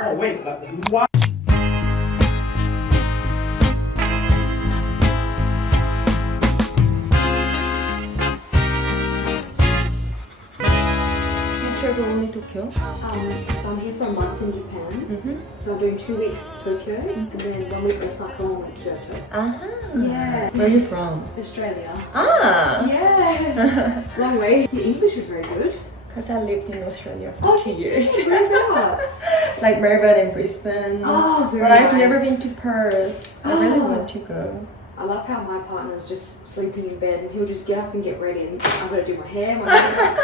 Oh wait, what? travel only Tokyo? So I'm here for a month in Japan. So I'm doing 2 weeks Tokyo and then 1 week Osaka, 1 week Kyoto. Yeah. Where are you from? Australia. Ah! Yeah. Long way. Your English is very good. Because I lived in Australia for 2 years. Whereabouts? Like Melbourne and Brisbane. Oh, very But I've nice. never been to Perth. I really want to go. I love how my partner's just sleeping in bed and he'll just get up and get ready and I've got to do my hair, my makeup.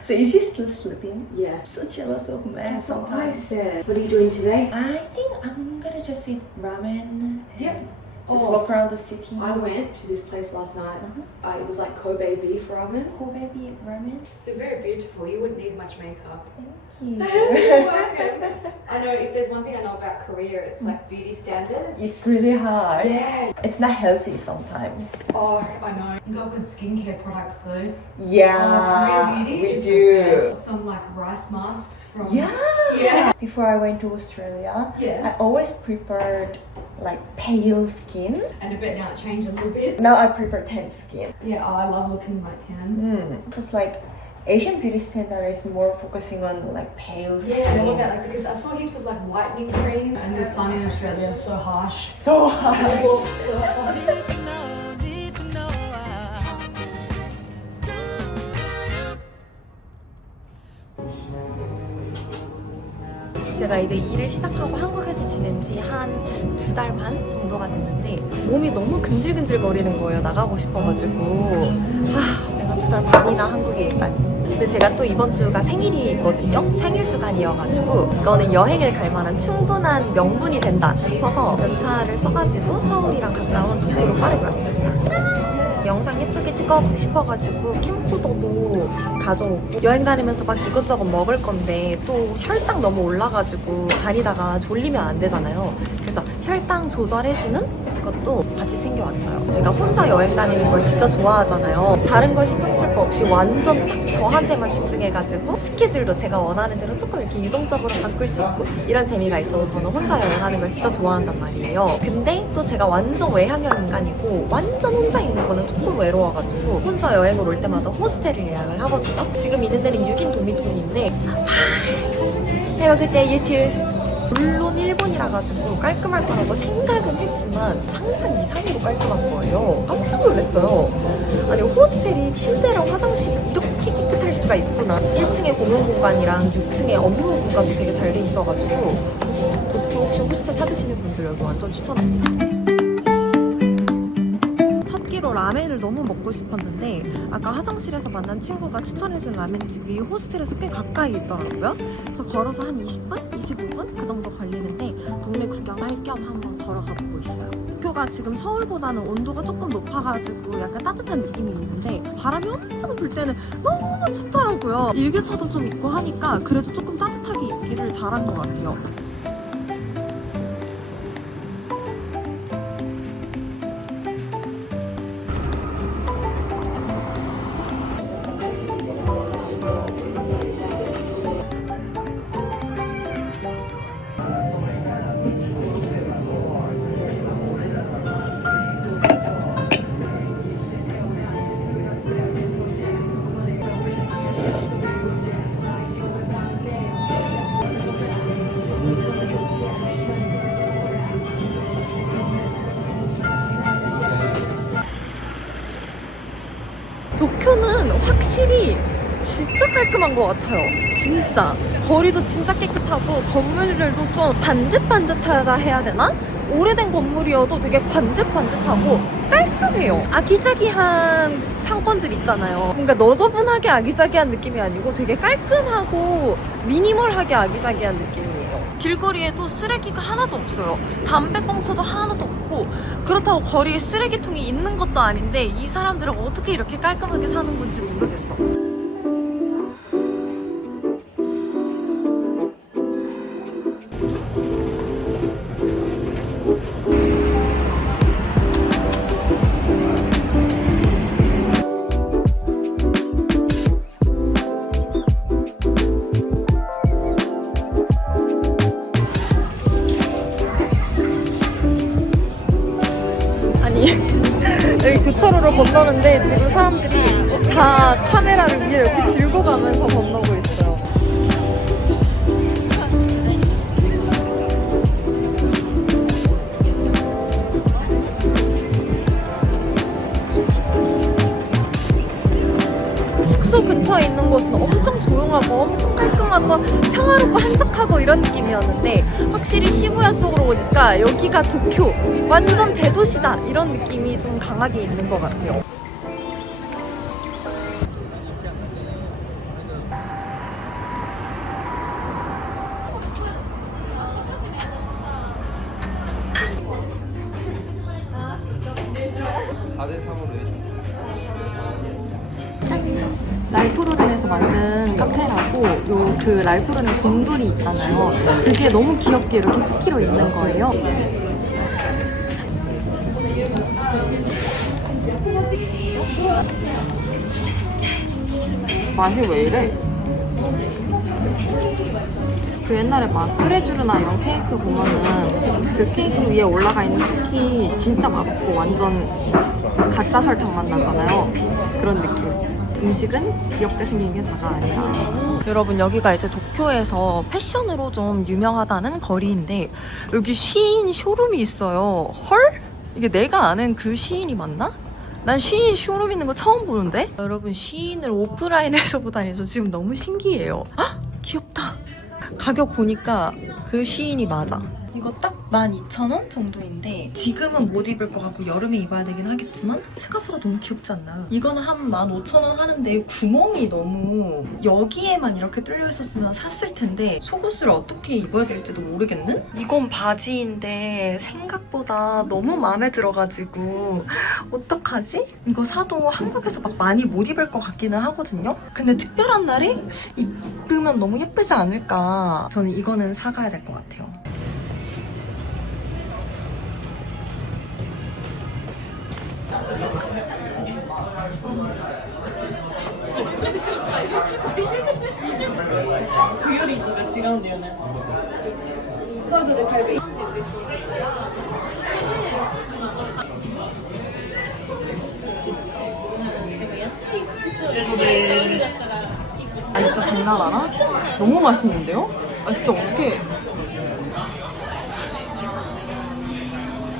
So is he still sleeping? Yeah. So jealous of me That's what I sometimes. said. What are you doing today? I think I'm gonna just eat ramen. Yep. and Just Oh. walk around the city. I went to this place last night. It was like Kobe beef ramen. Cool baby ramen. They're very beautiful. You wouldn't need much makeup. Thank You're welcome. you. I know if there's one thing I know about Korea, it's like beauty standards. It's really hard. Yeah. It's not healthy sometimes. Oh, I know. You got good skincare products though. Yeah, Korean beauty we is do. the best. Some like rice masks from. Yeah. Yeah. Before I went to Australia, Yeah. I always preferred like pale skin. And I bet now it changed a little bit. Now I prefer tan skin. Yeah, I love looking like tan. Because like Asian beauty standard is more focusing on like pale skin. Yeah, I love that like, because I saw heaps of like whitening cream and the sun in Australia is so harsh. So hard. Oh, so hot. 제가 이제 일을 시작하고 한국에서 지낸 지 한 2달 반 정도가 됐는데 몸이 너무 근질근질 거리는 거예요. 나가고 싶어가지고 내가 2달 반이나 한국에 있다니. 근데 제가 또 이번 주가 생일이거든요. 생일 주간이어가지고 이거는 여행을 갈 만한 충분한 명분이 된다 싶어서 연차를 써가지고 서울이랑 가까운 도쿄로 빠르게 왔습니다. 영상 예쁘게 찍고 싶어가지고 캠코더도 가져오고 여행 다니면서 막 이것저것 먹을 건데 또 혈당 너무 올라가지고 다니다가 졸리면 안 되잖아요. 그래서 혈당 조절해주는 것도 같이 챙겨왔어요. 제가 혼자 여행 다니는 걸 진짜 좋아하잖아요. 다른 거 신경 쓸 거 없이 완전 딱 저한테만 집중해가지고 스케줄도 제가 원하는 대로 조금 이렇게 유동적으로 바꿀 수 있고 이런 재미가 있어서 저는 혼자 여행하는 걸 진짜 좋아한단 말이에요. 근데 또 제가 완전 외향형 인간이고 완전 혼자 있는 거는 조금 외로워가지고 혼자 여행을 올 때마다 호스텔을 예약을 하거든요. 지금 있는 데는 6인 도미토리인데 내가 그때 유튜브 물론 일본이라 가지고 깔끔할 거라고 생각은 했지만 상상 이상으로 깔끔한 거예요. 깜짝 놀랐어요. 아니 호스텔이 침대랑 화장실이 이렇게 깨끗할 수가 있구나. 1층에 공용 공간이랑 6층에 업무 공간도 되게 잘 돼 있어가지고 도쿄 혹시 호스텔 찾으시는 분들 여기 완전 추천합니다. 첫 끼로 라멘을 너무 먹고 싶었는데 아까 화장실에서 만난 친구가 추천해준 라멘집이 호스텔에서 꽤 가까이 있더라고요. 그래서 걸어서 한 20분? 25분? 그 정도 걸리는데 동네 구경할 겸 한번 걸어가 보고 있어요. 도쿄가 지금 서울보다는 온도가 조금 높아가지고 약간 따뜻한 느낌이 있는데 바람이 엄청 불 때는 너무 춥더라고요. 일교차도 좀 있고 하니까 그래도 조금 따뜻하게 입기를 잘한 것 같아요. 도쿄는 확실히 진짜 깔끔한 것 같아요. 진짜 거리도 진짜 깨끗하고 건물들도 좀 반듯반듯하다 해야 되나? 오래된 건물이어도 되게 반듯반듯하고 깔끔해요. 아기자기한 상권들 있잖아요. 뭔가 너저분하게 아기자기한 느낌이 아니고 되게 깔끔하고 미니멀하게 아기자기한 느낌이에요. 길거리에도 쓰레기가 하나도 없어요. 담배꽁초도 하나도 없고 그렇다고 거리에 쓰레기통이 있는 것도 아닌데 이 사람들은 어떻게 이렇게 깔끔하게 사는 건지 모르겠어. 도로를 건너는데 지금 사람들이 다 카메라를 위에 이렇게 들고 가면서 건너고 있어요. 숙소 근처에 있는 곳은 엄청 조용하고 엄청 깔끔하고 평화롭고 한적하고 이런 느낌이었는데 확실히 시부야 쪽으로 오니까 여기가 도쿄 완전 대도시다 이런 느낌이 좀 강하게 있는 것 같아요. 랄프루렌에서 만든 카페라고 요 그 랄프루렌 곰돌이 있잖아요. 그게 너무 귀엽게 이렇게 스키로 있는 거예요. 맛이 왜 이래? 그 옛날에 막 뚜레쥬르나 이런 케이크 보면은 그 케이크 위에 올라가 있는 쿠키 진짜 맛없고 완전 가짜 설탕 맛 나잖아요. 그런 느낌. 음식은 귀엽게 생긴 게 다가 아니라. 여러분 여기가 이제 도쿄에서 패션으로 좀 유명하다는 거리인데 여기 시인 쇼룸이 있어요. 헐? 이게 내가 아는 그 시인이 맞나? 난 시인 쇼룸 있는 거 처음 보는데? 여러분 시인을 오프라인에서 보다니서 지금 너무 신기해요. 헉! 귀엽다. 가격 보니까 그 시인이 맞아. 이거 딱 12,000원 정도인데 지금은 못 입을 것 같고 여름에 입어야 되긴 하겠지만 생각보다 너무 귀엽지 않나요? 이거는 한 15,000원 하는데 구멍이 너무 여기에만 이렇게 뚫려 있었으면 샀을 텐데 속옷을 어떻게 입어야 될지도 모르겠는? 이건 바지인데 생각보다 너무 마음에 들어가지고 어떡하지? 이거 사도 한국에서 막 많이 못 입을 것 같기는 하거든요? 근데 특별한 날에 입으면 너무 예쁘지 않을까? 저는 이거는 사가야 될 것 같아요. 아 진짜 장난하나? 너무 맛있는데요? 아 진짜 어떻게?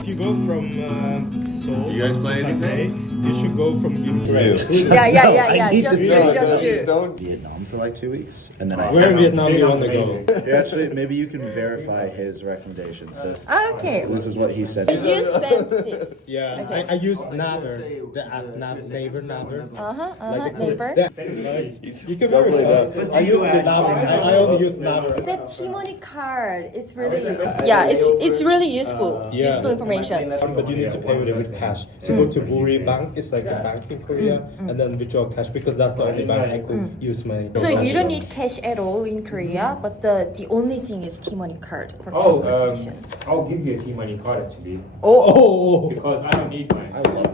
If you go from Seoul You guys to play Taipei, anything? you should go from Gimpo. Yeah. Just you. Don't Vietnam for like 2 weeks, and then I. Where in Vietnam do you want to go? Yeah, actually, maybe you can verify his recommendations. So Okay. this is what he said. You sent this. Yeah, Okay. I used Naver, the app Naver. Neighbor. You can Don't play verify. that. I use the Naver. I only use Naver. The T-Money card is really, yeah, it's really useful. Useful information. But you need to pay with it with cash. So go to Woori Bank, it's like a bank in Korea, and then withdraw cash because that's the only bank I could use my. So you don't need cash at all in Korea, but the only thing is T-Money card for Oh, transportation. I'll give you a T-Money card actually, Oh. because I don't need mine. I love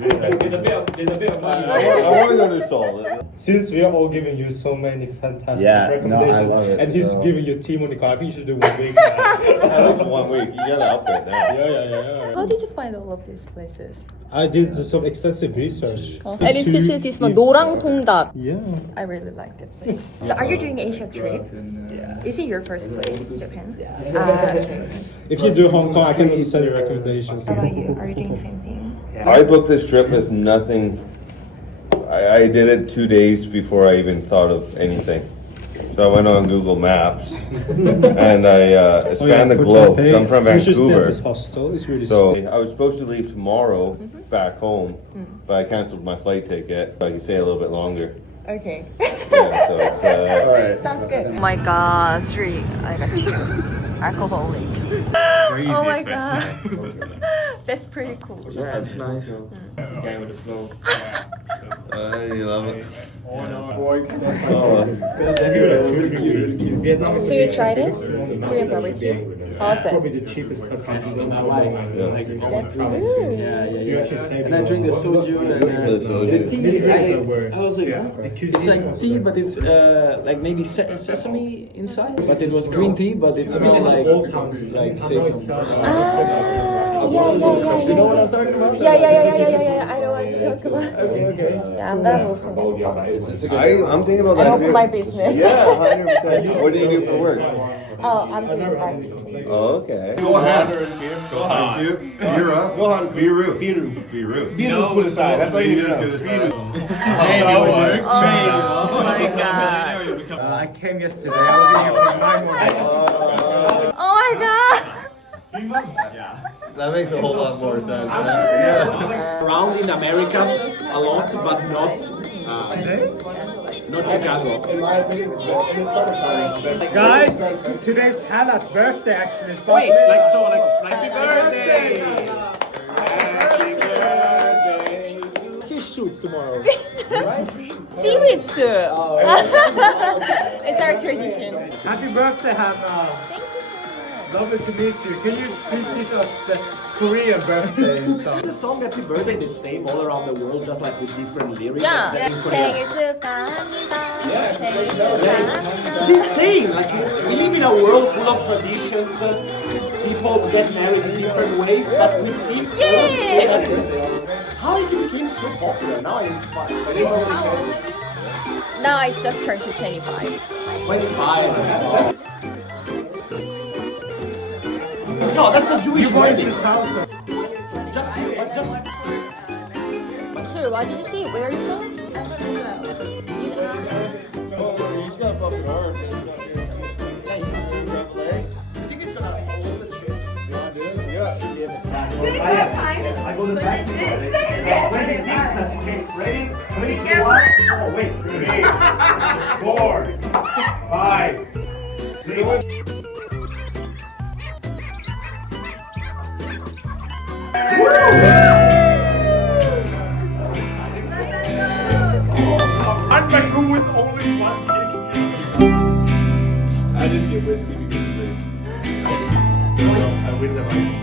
you guys. There's a bit of money. I want to go to Seoul. Since we are all giving you so many fantastic Yeah, no, I recommendations, love it, and he's so- giving you T-Money card, I think you should do 1 week now. At least 1 week. You gotta upgrade now. Yeah. How did you find all of these places? I did some extensive research. Alice facilities 뭐 노랑통닭. Yeah. I really like that place. So are you doing Asia trip? Yeah. Is it your first place in Japan? Yeah. Okay. If you do Hong Kong, I can also send you recommendations. How about you? Are you doing the same thing? I booked this trip with nothing. I did it 2 days before I even thought of anything. So I went on Google Maps and I scanned the for globe. Taipei, So I'm from you should stay at Vancouver. this hostel. It's really So I was supposed to leave tomorrow back home, but I canceled my flight ticket. I can stay a little bit longer. Okay. Yeah, so it's, All right. Sounds good. Oh my god, three. I got alcoholics. Oh my god. That's pretty cool. Yeah, it's nice. Going with the flow. you love it. Vietnam So you tried it? Korean barbecue? How's it? Probably the cheapest country. My wife. That's good. And I drink the soju and the tea is like, I was like, what? It's like tea, but it's like maybe sesame inside. But it was green tea, but it smelled like sesame. Yeah. You know what I'm talking about? Yeah. I know what Okay. Yeah, I'm gonna move from Bangkok. I'm thinking about And that open too. my business. Yeah, 100%. What do you do for work? Oh, I'm doing marketing. Oh, okay. Go ahead. Go on. Bira. Go on. Biru. Biru. Biru put aside. That's all you need to know. Oh my god. I came yesterday. I will be here for 9 more days. Oh my god. That makes a whole lot more sense. Around in America a lot, but not not Chicago. Guys, today's Hannah's birthday actually. Wait, like so, like happy birthday! Happy birthday! Fish soup tomorrow. Seaweed soup. It's our tradition. Happy birthday, Hannah. Thank you so much. Lovely to meet you. Can you please teach us the Korean birthday song? The song Happy Birthday the same all around the world, just like with different lyrics. Yeah. In Korea. 생일 축하합니다. 생일 축하합니다. It's insane. Like we live in a world full of traditions. People get married in different ways, but we see how it became so popular. Now it's fun. Now I just turned to 25. 25. No, that's the Jewish wedding. Just. Sir, what did you say? Where are you from? He's got a fucking arm. I go to the back. 26. Okay, ready? 21. Oh, wait. 3, 4, 5, 6. And my room with only one cake. I didn't get whiskey because I win the ice.